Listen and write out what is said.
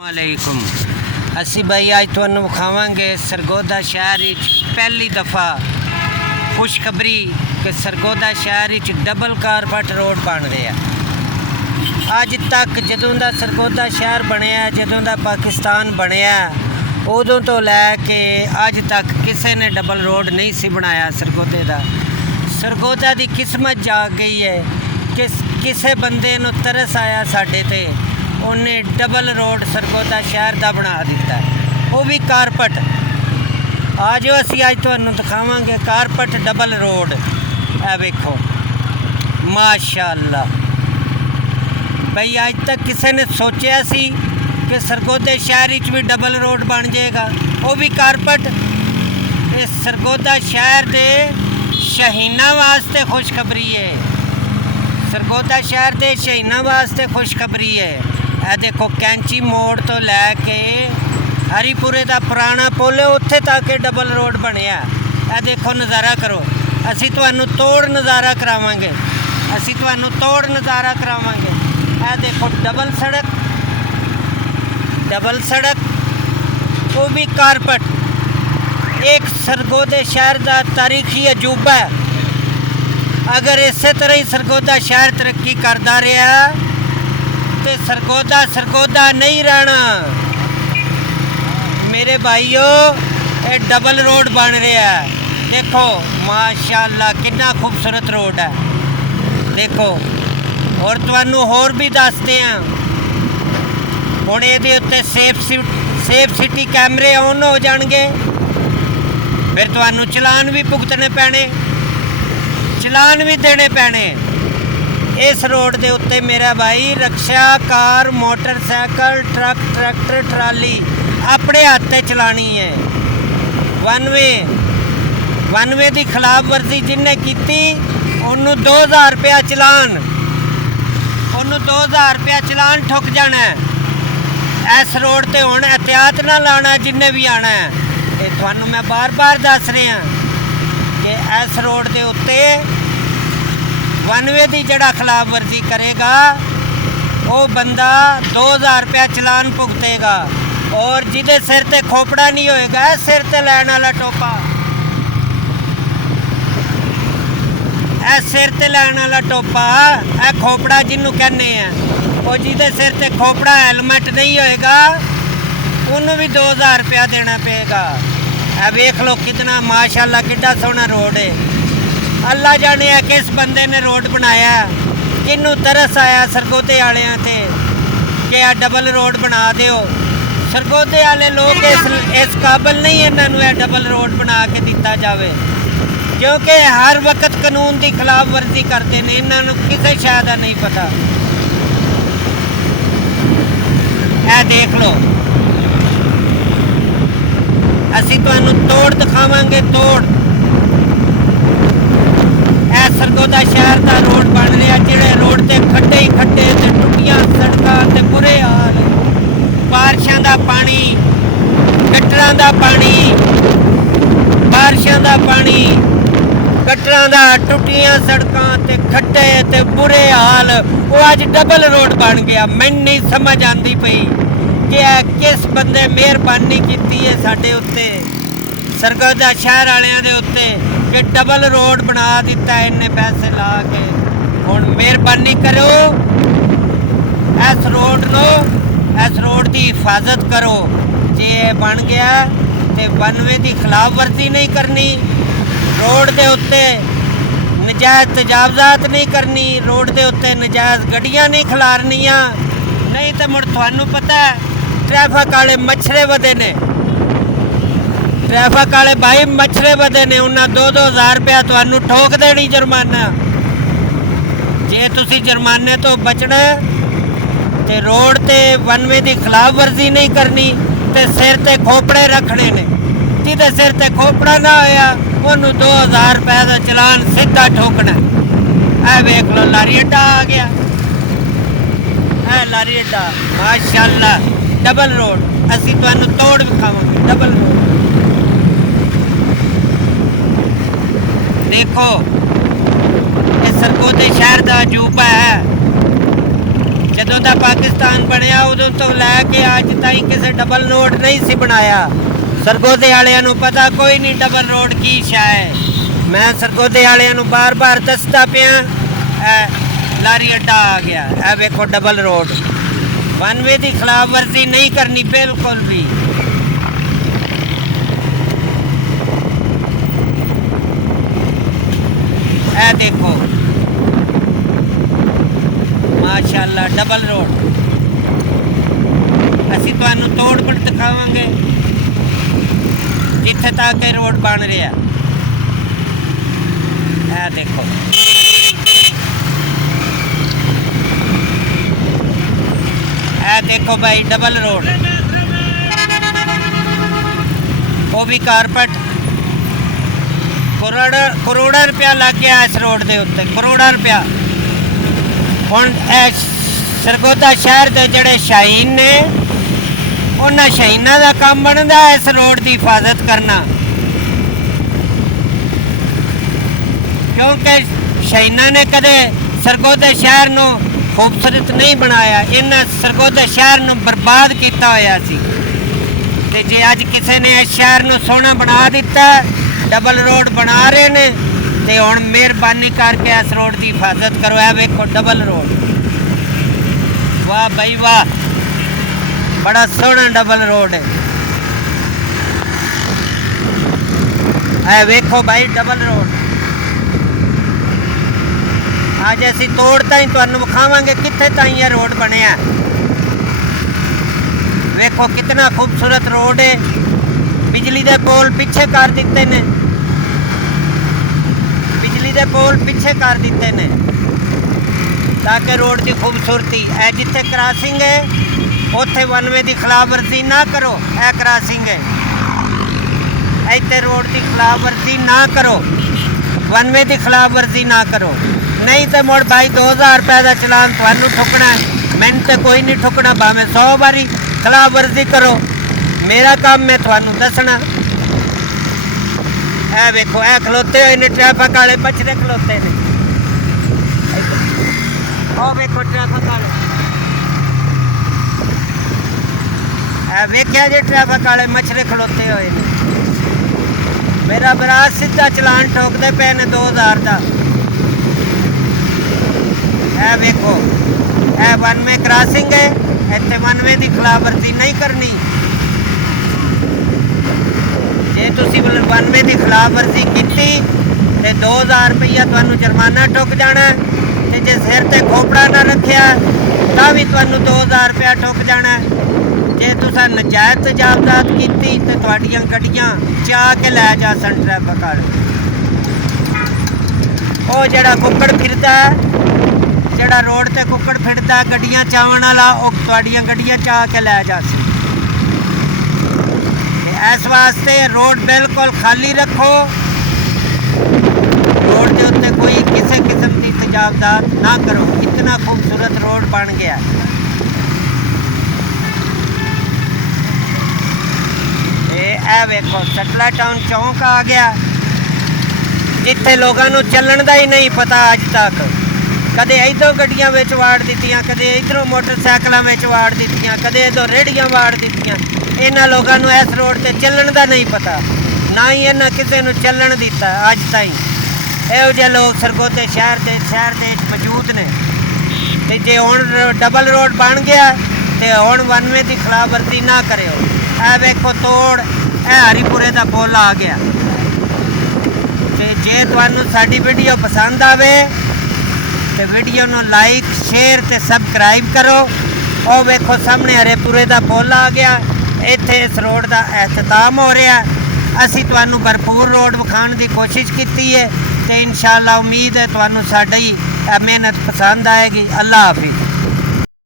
वालेकुम असी भाई अज तुहानू विखावांगे सरगोदा शहर पहली दफ़ा खुशखबरी कि सरगोदा शहर डबल कारपट रोड बन रहा। अज तक जदों दा सरगोदा शहर बनया, जदों दा पाकिस्तान बनया, उदों तो लैके अज तक किसी ने डबल रोड नहीं सी बनाया। सरगोदे दा सरगोदा दी किस्मत जाग गई है कि किसी बंदे नू तरस आया साडे ते, उन्हें डबल रोड सरगोदा शहर का बना दिता, वो भी कारपट। आ जाओ असी अज तुहानू दिखावांगे कारपट डबल रोड। ए वेखो माशाअल्लाह भाई, अज तक किसी ने सोचा सी कि सरगोदे शहर भी डबल रोड बन जाएगा, वो भी कारपट। इस सरगोदा शहर के शहीना वास्ते खुशखबरी है, सरगोदा शहर के शहीना वास्ते खुशखबरी है। ए देखो कैंची मोड़ तो लैके हरीपुरे का पुराना पुल उत्थे तक डबल रोड बनया। ए देखो नज़ारा करो, असी तुहानू तोड़ नज़ारा करावांगे, असी तुहानू तोड़ नज़ारा करावांगे। ए देखो डबल सड़क वो भी कारपट। एक सरगोदे शहर का तारीखी अजूबा है। अगर इस तरह ही सरगोदा शहर तरक्की करता रहा तो सरगोदा नहीं रहना मेरे भाईओ। ये डबल रोड बन रहा है, देखो माशाअल्लाह कितना खूबसूरत रोड है। देखो और तुहानू होर भी दसते हैं, हुण इहदे उत्ते सेफ सिटी कैमरे ऑन हो जाएंगे, फिर तुहानू चलान भी भुगतने पैने, चलान भी देने पैने। इस रोड के उत्ते मेरा भाई rickshaw, car, motorcycle, truck, tractor, trolley अपने हाथ से चलानी है। वन वे की खिलाफ वर्जी जिन्हें की उन्होंने 2000 रुपया चलान, उन्होंने 2000 रुपया चलान ठुक जाना है। इस रोड ते हुण एहतियात ना लाना जिन्हें भी आना है। ये तुहानू मैं बार बार दस रहा कि इस रोड के उत्ते वन वे की जड़ा खिलाफ वर्जी करेगा वो बंदा 2000 रुपया चलान भुगतेगा, और जिदे सिर ते खोपड़ा नहीं होएगा, सिर ते लैन वाला टोपा, सिर ते लैन वाला टोपा, खोपड़ा जिन्हों कहने हैं, वो जिदे सिर ते खोपड़ा हेलमेट नहीं होएगा उन्होंने भी 2000 रुपया देना पेगा। वेख लो कितना माशाअल्लाह कितना सोहना रोड है। अल्लाह जाने किस बंदे ने रोड बनाया, किनू तरस आया सरगोदे वालियां ते कि आ डबल रोड बना दिओ। सरगोदे वाले लोग इस काबिल नहीं इन्होंने यह डबल रोड बना के दिता जाए, क्योंकि हर वक्त कानून की खिलाफ वर्जी करते हैं, इन्होंने किसी शय का नहीं पता। ए देख लो असी तुहानू तोड़ दिखावांगे, तोड़। ए सरगोदा शहर का रोड बन रहा, जिहड़े रोड ते खड्डे ही खड्डे ते टुटियां सड़कां ते बुरे हाल, बारिशां दा पानी, गटरां दा पानी, बारिशां दा पानी, गटरां दा, टुटियां सड़कां ते खड्डे ते बुरे हाल, वो अज डबल रोड बन गया। मैनूं नहीं समझ आती पई कि किस बंदे मेहरबानी की है साडे उत्ते, सरगोदा शहर वालियां दे उत्ते, कि डबल रोड बना दिता है इन्ने पैसे ला के। हुण मेहरबानी करो इस रोड की हिफाजत करो। जे बन गया तो वन वे की खिलाफ वर्जी नहीं करनी, रोड के उत्ते नजायज़ तजावजात नहीं करनी, रोड के उत्ते नजायज़ गड्डियां नहीं खिलारनियां। नहीं तो मुड़ तुहानू पता है ट्रैफिक वाले मच्छरे वधे ने, ट्रैफिक वाले भाई मच्छरे वधे ने, उन्हें 2-2000 रुपया तुहानू ठोक देनी जुर्माना। जे तुसी जुर्माने तो बचना तो रोड ते वन वे की खिलाफ वर्जी नहीं करनी, तो सिर ते खोपड़े रखने ने, जिदे सिर ते खोपड़ा ना होया उन्होंने 2000 रुपये का चलान सीधा ठोकना। ऐ वेख लो लारी अड्डा आ गया, है लारी अड्डा माशाअल्लाह डबल रोड। असी तुहानू तोड़ विखावांगे डबल रोड। देखो ये सरगोदे शहर का अजूबा है। ਜਦੋਂ ਦਾ ਪਾਕਿਸਤਾਨ ਬਣਿਆ ਉਦੋਂ ਤੋਂ ਲੈ ਕੇ ਅੱਜ ਤਾਈਂ ਕਿਸੇ ਡਬਲ ਰੋਡ ਨਹੀਂ ਸੀ ਬਣਾਇਆ। ਸਰਗੋਧੇ ਵਾਲਿਆਂ ਨੂੰ ਪਤਾ ਕੋਈ ਨਹੀਂ ਡਬਲ ਰੋਡ ਕੀ ਸ਼ੈ ਹੈ। ਮੈਂ ਸਰਗੋਧੇ ਵਾਲਿਆਂ ਨੂੰ ਬਾਰ-ਬਾਰ ਦੱਸਦਾ ਪਿਆ। ਲਾਰੀ ਅੱਡਾ ਆ ਗਿਆ, ਇਹ ਵੇਖੋ ਡਬਲ ਰੋਡ। ਵਨ ਵੇ ਦੀ ਖਿਲਾਫ ਵਰਜ਼ੀ ਨਹੀਂ ਕਰਨੀ ਬਿਲਕੁਲ ਵੀ। ਇਹ ਦੇਖੋ ਮਾਸ਼ਾਅੱਲਾ ਡਬਲ ਰੋਡ। ਅਸੀਂ ਤੁਹਾਨੂੰ ਤੋੜ ਪਿੰਡ ਦਿਖਾਵਾਂਗੇ ਜਿੱਥੇ ਤੱਕ ਇਹ ਰੋਡ ਬਣ ਰਿਹਾ। ਇਹ ਦੇਖੋ देखो भाई डबल रोड, वो भी कारपेट। करोड़ा रुपया लग गया इस रोड के उत्ते, करोड़ा रुपया। हुण सरगोधा शहर के जड़े शाहीन ने उन्होंने शाहीना का काम बनता है इस रोड की हिफाजत करना, क्योंकि शाहीना ने कदे सरगोधा शहर नूं खूबसूरत नहीं बनाया। इन्हें सरगोधा शहर नूं बर्बाद किया होया सी। ते जे अज किसी ने इस शहर नूं सोहना बना दिता, डबल रोड बना रहे ने, ते हुण मेहरबानी करके इस रोड की हिफाजत करो। है वेखो डबल रोड, वाह भाई वाह, बड़ा सोहना डबल रोड है। है वेखो भाई डबल रोड। आज असी तोड़ ताई तुहानू विखावांगे कित्थे ताई यह रोड बनया। वेखो कितना खूबसूरत रोड है। बिजली दे पोल पिछे कर दिते ने, बिजली दे पोल पिछे कर दिते ने ताकि रोड की खूबसूरती है। जिथे क्रॉसिंग है उत्थे वन वे की खिलाफ वर्जी ना करो। यह क्रॉसिंग है, इतने रोड की खिलाफ वर्जी ना करो, वन वे की खिलाफ वर्जी ना करो। नहीं तो मुड़ भाई 2000 रुपये का चलान थानू ठुकना है। मैंने तो कोई नहीं ठुकना, भावें 100 बारी खिलाफ वर्जी करो, मेरा काम मैं थानू दसना। है वेखो ए खलोते हुए ने ट्रैफिक वाले मछरे खलोते ने। ओ वेखो ट्रैफिक वाले, वेख्या जे ट्रैफिक वाले मछरे खलोते हुए ने। मेरा भरा सीधा चलान ठोकते पे ने 2000 का। है वेखो है वन वे क्रॉसिंग है, इतने वन वे की खिलाफ वर्जी नहीं करनी। जे तुसी वन वे की खिलाफ वर्जी की तो 2000 रुपया तुहानू जुर्माना ठुक जाना। ते जे सिर ते खोपड़ा ना रखिया तो भी तुहानू 2000 रुपया ठुक जाना। जे तुसा नजायज़ तजावजात की तो तुहाडियां गड्डियां चाह के लै जा सन ट्रैफिक वाले। वो जड़ा कुक्कड़ फिरदा, जड़ा रोड ते कुक्कड़ फिरदा गड्डियां चावन वाला, वो तुहाडियां गड्डियां चाह के लै जा सी। इस वास्ते रोड बिल्कुल खाली रखो, रोड के उत्ते कोई किसी किस्म की तजावजात ना करो। इतना खूबसूरत रोड बन गया। ए वेखो सटला टाउन चौंक आ गया, जिथे लोगों को चलन का ही नहीं पता अज तक। कदे इधरों गड्डियां विच वाड़ दित्तियां, कदे इधरों मोटरसाइकिलों विच वाड़ दित्तियां, कदे इधरों रेहड़ियां वाड़ दित्तियां। इन्हां लोगों को इस रोड से चलन का नहीं पता, ना ही इन्हां किसी को चलन दिता अज ताईं। इहो जिहे लोग सरगोधे शहर दे मौजूद ने। ते जे हुण डबल रोड बन गया तो हुण वन वे की खिलाफ वर्जी ना करियो। ए वेखो तोड़, ए हरीपुरे का पुल आ गया। ते जे तुहानू साडी वीडियो पसंद आवे तो वीडियो नू लाइक शेयर ते सबसक्राइब करो। और वेखो सामने हरीपुरे का पुल आ गया। इत्थे इस रोड का एहतमाम हो रहा। असी तुहानू भरपूर रोड विखाण की कोशिश की है, तो इंशाअल्लाह उम्मीद है तुहानू साडी मेहनत पसंद आएगी। अल्लाह हाफिज़।